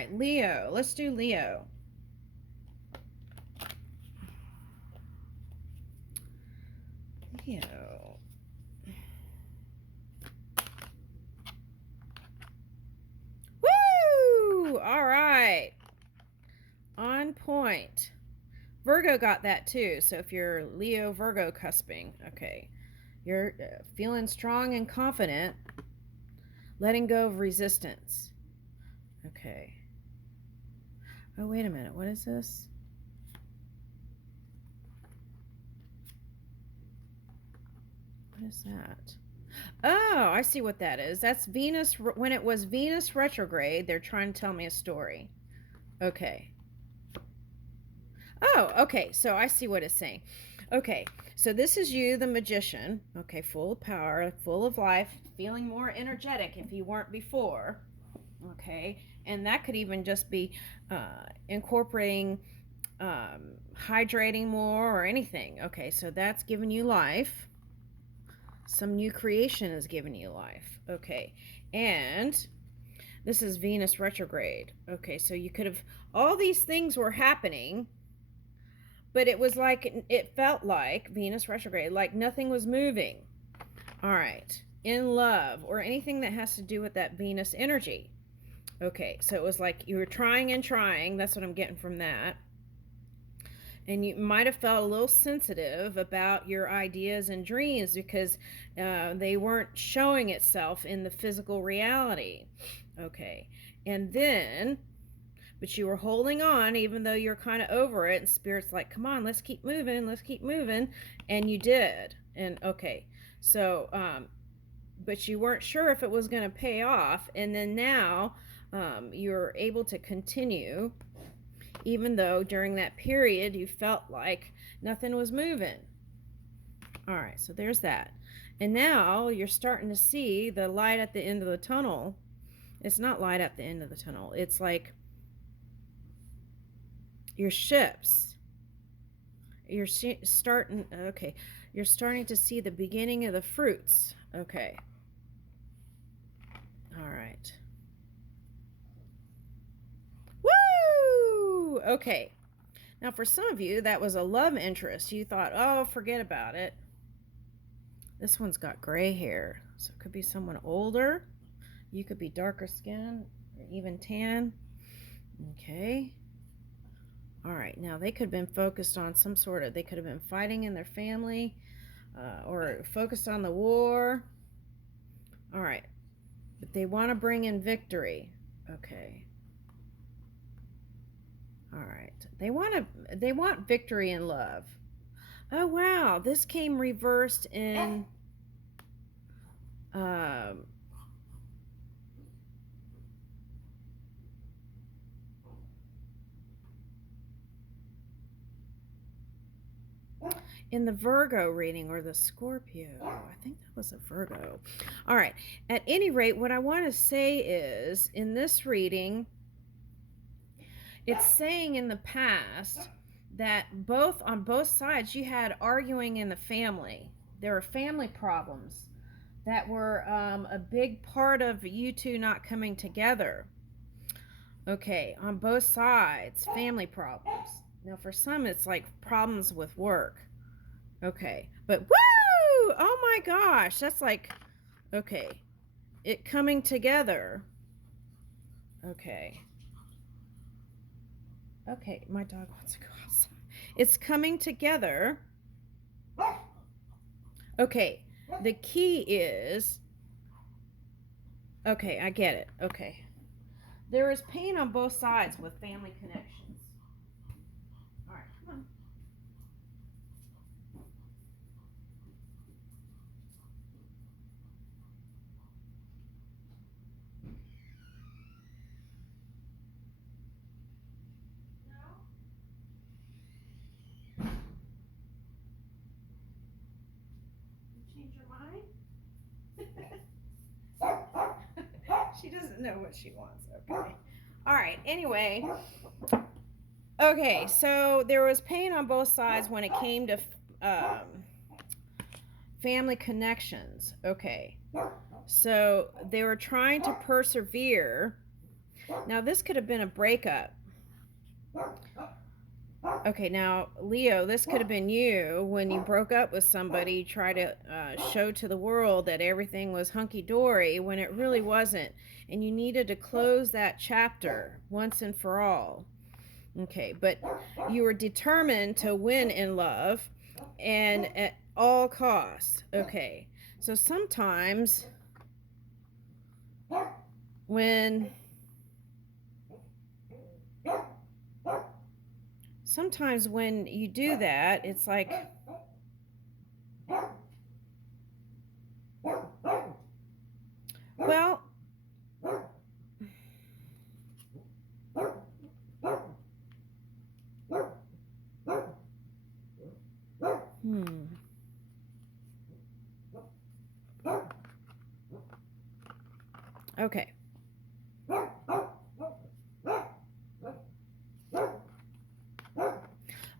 right, Leo. Let's do Leo. Leo. Woo! All right. On point. Virgo got that too. So if you're Leo Virgo cusping, okay. You're feeling strong and confident, letting go of resistance. Okay. Oh, wait a minute. What is this? What is that? Oh, I see what that is. That's Venus. When it was Venus retrograde, they're trying to tell me a story. Okay. Oh, okay. So I see what it's saying. Okay. So this is you, the magician. Okay. Full of power, full of life, feeling more energetic if you weren't before. Okay. And that could even just be incorporating hydrating more or anything. Okay. So that's giving you life. Some new creation is giving you life. Okay. And this is Venus retrograde. Okay. So you could have, all these things were happening, but it was like, it felt like Venus retrograde, like nothing was moving. All right. In love or anything that has to do with that Venus energy. Okay. So it was like you were trying and trying. That's what I'm getting from that. And you might have felt a little sensitive about your ideas and dreams because they weren't showing itself in the physical reality. Okay. And then, but you were holding on even though you're kind of over it, and Spirit's like, come on, let's keep moving. And you did. And okay. So, but you weren't sure if it was going to pay off. And then now you're able to continue even though during that period you felt like nothing was moving. All right, so there's that. And now you're starting to see the light at the end of the tunnel. It's not light at the end of the tunnel. It's like your ships. You're starting, okay, you're starting to see the beginning of the fruits. Okay. All right. Woo! Okay. Now, for some of you, that was a love interest. You thought, oh, forget about it. This one's got gray hair, so it could be someone older. You could be darker skin or even tan. Okay. All right. Now, they could have been focused on some sort of, they could have been fighting in their family or focused on the war. All right. But they want to bring in victory. Okay. All right. They want victory in love. Oh wow, this came reversed in in the Virgo reading or the Scorpio. I think that was a Virgo. All right. At any rate, what I want to say is in this reading, it's saying in the past that on both sides you had arguing in the family. There were family problems that were a big part of you two not coming together. Okay, on both sides, family problems. Now, for some, it's like problems with work. Okay, but woo! Oh my gosh, that's like, okay, it coming together. Okay. Okay, my dog wants to go outside. It's coming together. Okay, the key is, okay, I get it. Okay. There is pain on both sides with family connections. All right, come on. Change your mind? She doesn't know what she wants. Okay. All right. Anyway. Okay. So there was pain on both sides when it came to family connections. Okay. So they were trying to persevere. Now, this could have been a breakup. Okay, now, Leo, this could have been you when you broke up with somebody, try to show to the world that everything was hunky-dory when it really wasn't. And you needed to close that chapter once and for all. Okay, but you were determined to win in love and at all costs. Okay, so sometimes when you do that, it's like, well, okay.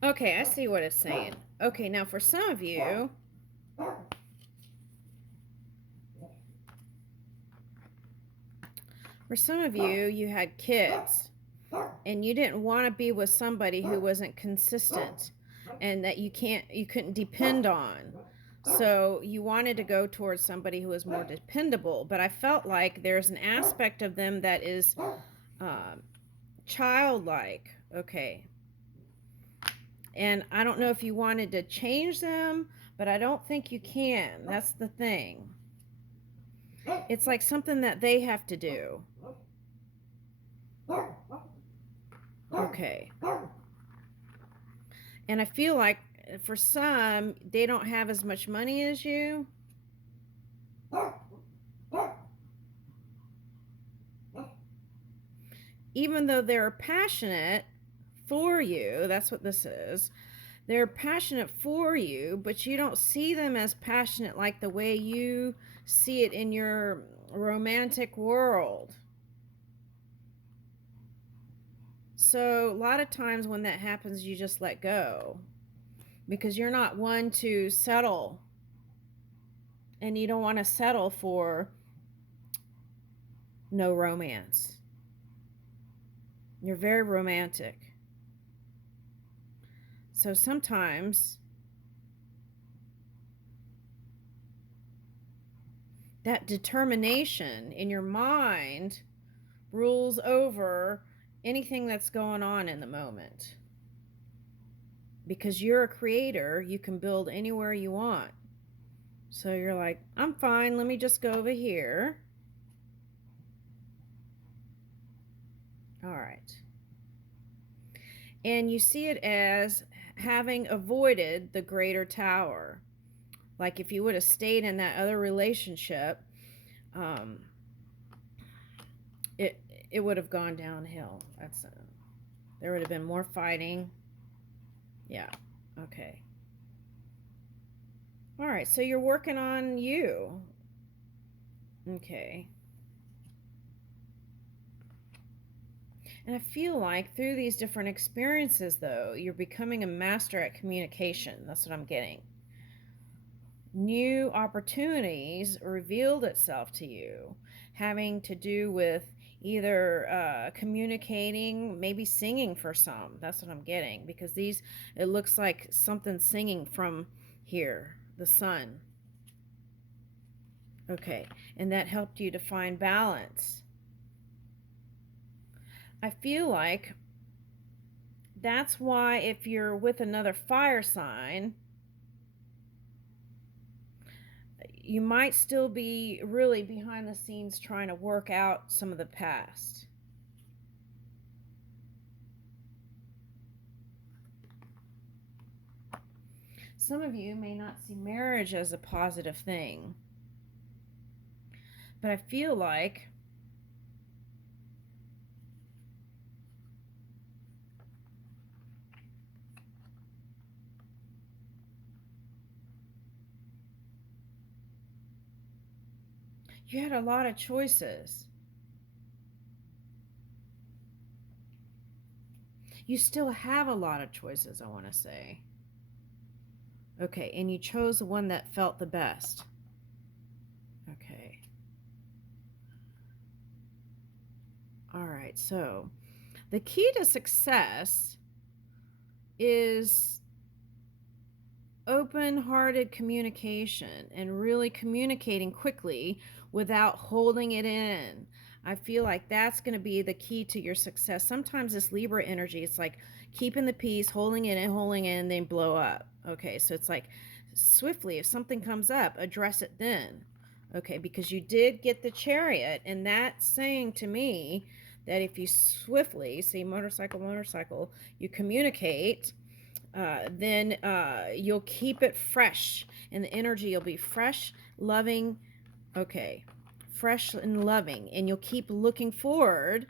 Okay, I see what it's saying. Okay, now for some of you, you had kids and you didn't want to be with somebody who wasn't consistent and that you couldn't depend on. So you wanted to go towards somebody who was more dependable, but I felt like there's an aspect of them that is childlike. Okay. And I don't know if you wanted to change them, but I don't think you can. That's the thing. It's like something that they have to do. Okay. And I feel like for some, they don't have as much money as you. Even though they're passionate for you, that's what this is. They're passionate for you, but you don't see them as passionate like the way you see it in your romantic world. So a lot of times when that happens, you just let go because you're not one to settle, and you don't want to settle for no romance. You're very romantic. So sometimes that determination in your mind rules over anything that's going on in the moment. Because you're a creator, you can build anywhere you want. So you're like, I'm fine, let me just go over here. All right. And you see it as having avoided the greater tower. Like if you would have stayed in that other relationship, it would have gone downhill. There would have been more fighting. Yeah. Okay. All right. So you're working on you. Okay. And I feel like through these different experiences, though, you're becoming a master at communication. That's what I'm getting. New opportunities revealed itself to you, having to do with either communicating, maybe singing for some. That's what I'm getting, because it looks like something singing from here, the sun. Okay, and that helped you to find balance. I feel like that's why if you're with another fire sign, you might still be really behind the scenes trying to work out some of the past. Some of you may not see marriage as a positive thing, but I feel like you had a lot of choices. You still have a lot of choices, I want to say. Okay, and you chose the one that felt the best. Okay. All right. right, so the key to success is open-hearted communication and really communicating quickly without holding it in. I feel like that's going to be the key to your success. Sometimes this Libra energy, it's like keeping the peace, holding it in, holding it in, then blow up. Okay, so it's like swiftly, if something comes up, address it then. Okay, because you did get the Chariot, and that's saying to me that if you swiftly, see motorcycle, you communicate, then you'll keep it fresh, and the energy will be fresh, loving, okay, fresh and loving, and you'll keep looking forward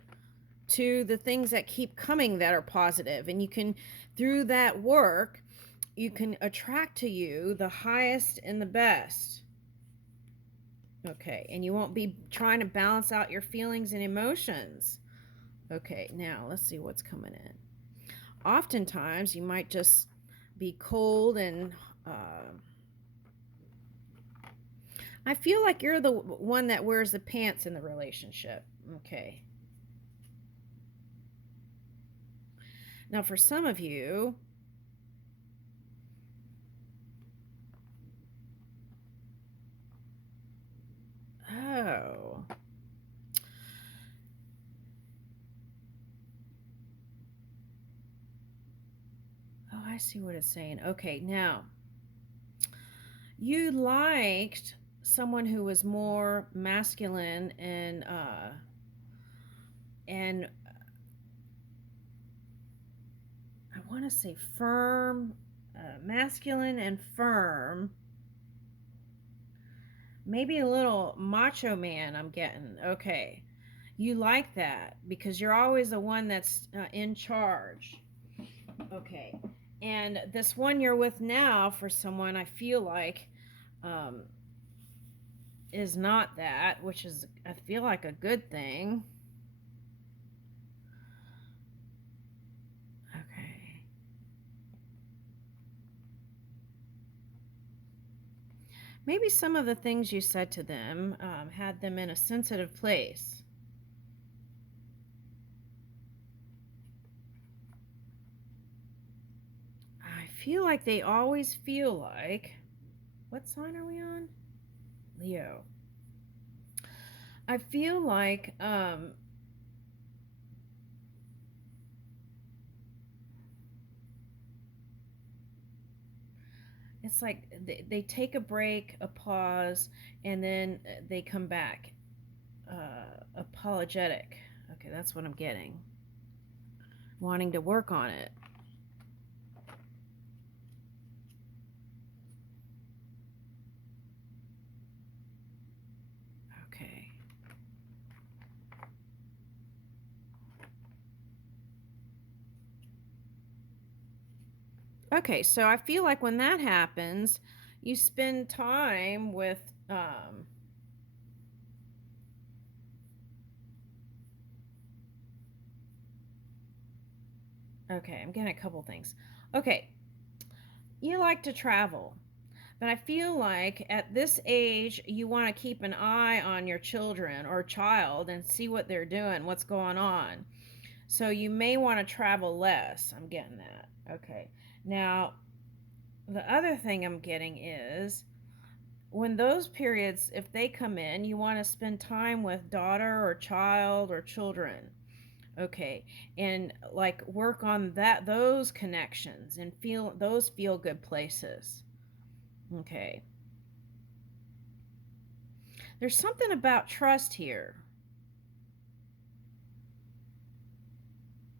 to the things that keep coming that are positive, and you can, through that work, you can attract to you the highest and the best. Okay, and you won't be trying to balance out your feelings and emotions. Okay, now let's see what's coming in. Oftentimes you might just be cold and I feel like you're the one that wears the pants in the relationship. Okay. Now for some of you, oh, I see what it's saying. Okay, now you liked someone who was more masculine and I want to say firm, masculine and firm. Maybe a little macho man, I'm getting. Okay. You like that because you're always the one that's in charge. Okay. And this one you're with now, for someone, I feel like um, is not that, which is, I feel like, a good thing. Okay. Maybe some of the things you said to them had them in a sensitive place. I feel like they always feel like, what sign are we on? Leo. I feel like it's like they take a break, a pause, and then they come back. Apologetic. Okay, that's what I'm getting. Wanting to work on it. Okay. Okay, so I feel like when that happens, you spend time with okay, I'm getting a couple things. Okay, you like to travel, but I feel like at this age, you want to keep an eye on your children or child and see what they're doing, what's going on. So you may want to travel less. I'm getting that. Okay. Now, the other thing I'm getting is when those periods, if they come in, you want to spend time with daughter or child or children. Okay. And like work on those connections and feel good places. Okay. There's something about trust here.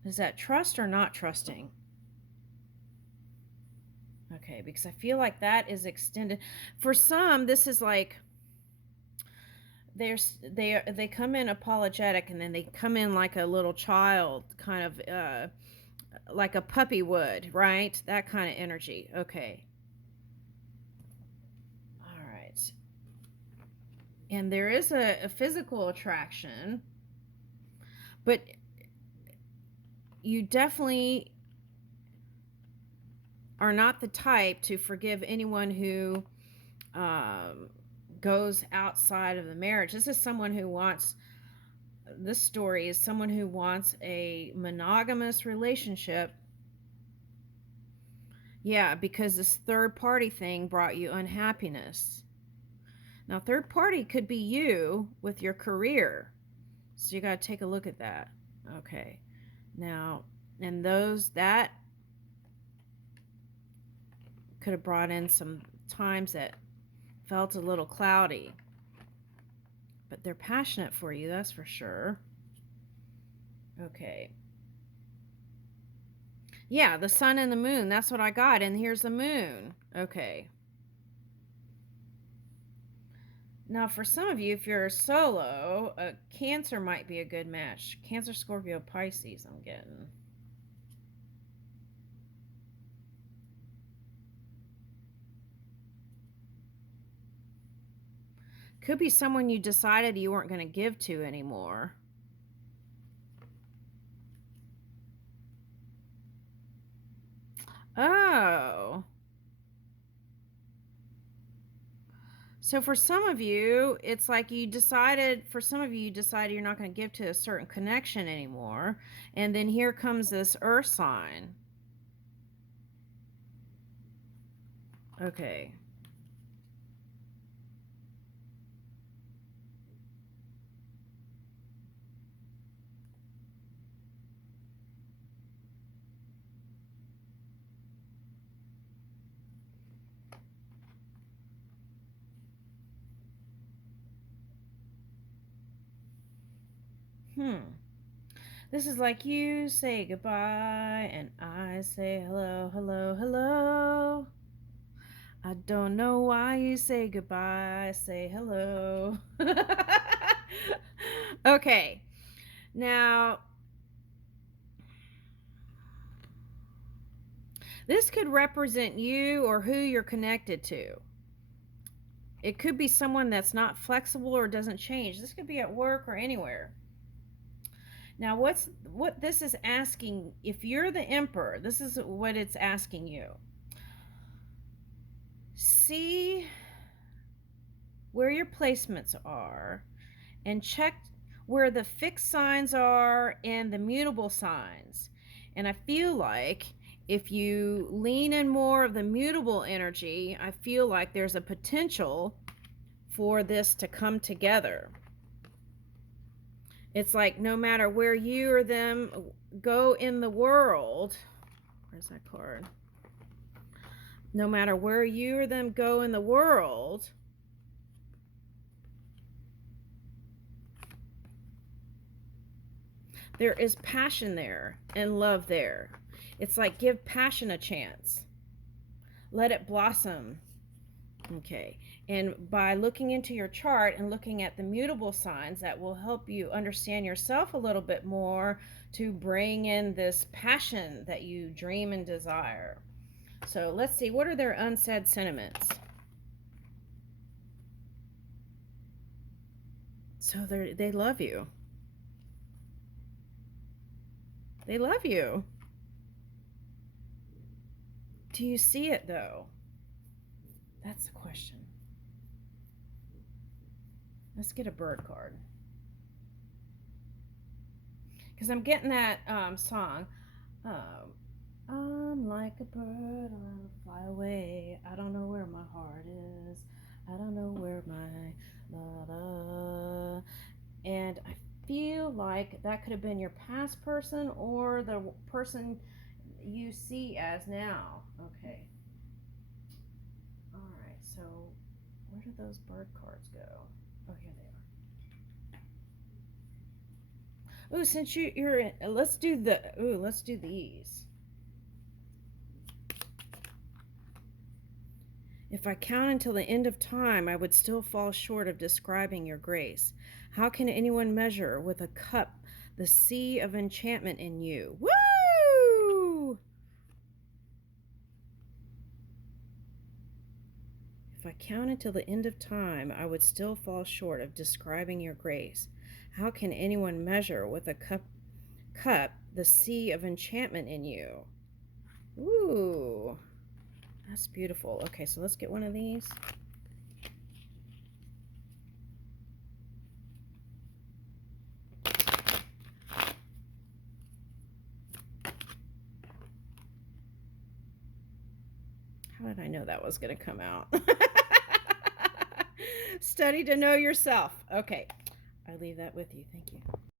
Is that trust or not trusting? Okay, because I feel like that is extended. For some, this is like they come in apologetic, and then they come in like a little child, kind of like a puppy would, right? That kind of energy. Okay. All right. And there is a physical attraction, but you definitely are not the type to forgive anyone who goes outside of the marriage. This is someone who wants this story is someone who wants a monogamous relationship. Yeah, because this third party thing brought you unhappiness. Now, third party could be you with your career. So you got to take a look at that. Okay. Now, and that could have brought in some times that felt a little cloudy. But they're passionate for you, that's for sure. Okay. Yeah, the sun and the moon, that's what I got. And here's the moon. Okay. Now, for some of you, if you're solo, Cancer might be a good match. Cancer, Scorpio, Pisces, I'm getting. Could be someone you decided you weren't going to give to anymore. Oh. So for some of you, it's like you decided you're not going to give to a certain connection anymore. And then here comes this earth sign. Okay. This is like you say goodbye and I say hello, hello, hello. I don't know why you say goodbye, say hello. Okay. Now, this could represent you or who you're connected to. It could be someone that's not flexible or doesn't change. This could be at work or anywhere. Now, what this is asking, if you're the emperor, this is what it's asking you. See where your placements are and check where the fixed signs are and the mutable signs. And I feel like if you lean in more of the mutable energy, I feel like there's a potential for this to come together. It's like no matter where you or them go in the world, where's that card? No matter where you or them go in the world, there is passion there and love there. It's like give passion a chance. Let it blossom. Okay. And by looking into your chart and looking at the mutable signs, that will help you understand yourself a little bit more to bring in this passion that you dream and desire. So let's see, what are their unsaid sentiments? So they love you. They love you. Do you see it though? That's the question. Let's get a bird card. Because I'm getting that song. I'm like a bird, I'll fly away. I don't know where my heart is. I don't know where my la. And I feel like that could have been your past person or the person you see as now. Okay. All right. So where did those bird cards go? Oh, here they are. Ooh, since you're in, let's do these. If I count until the end of time, I would still fall short of describing your grace. How can anyone measure with a cup the sea of enchantment in you? Woo! If I count until the end of time, I would still fall short of describing your grace. How can anyone measure with a cup the sea of enchantment in you? Ooh, that's beautiful. Okay, so let's get one of these. How did I know that was going to come out? Study to know yourself. Okay. I leave that with you. Thank you.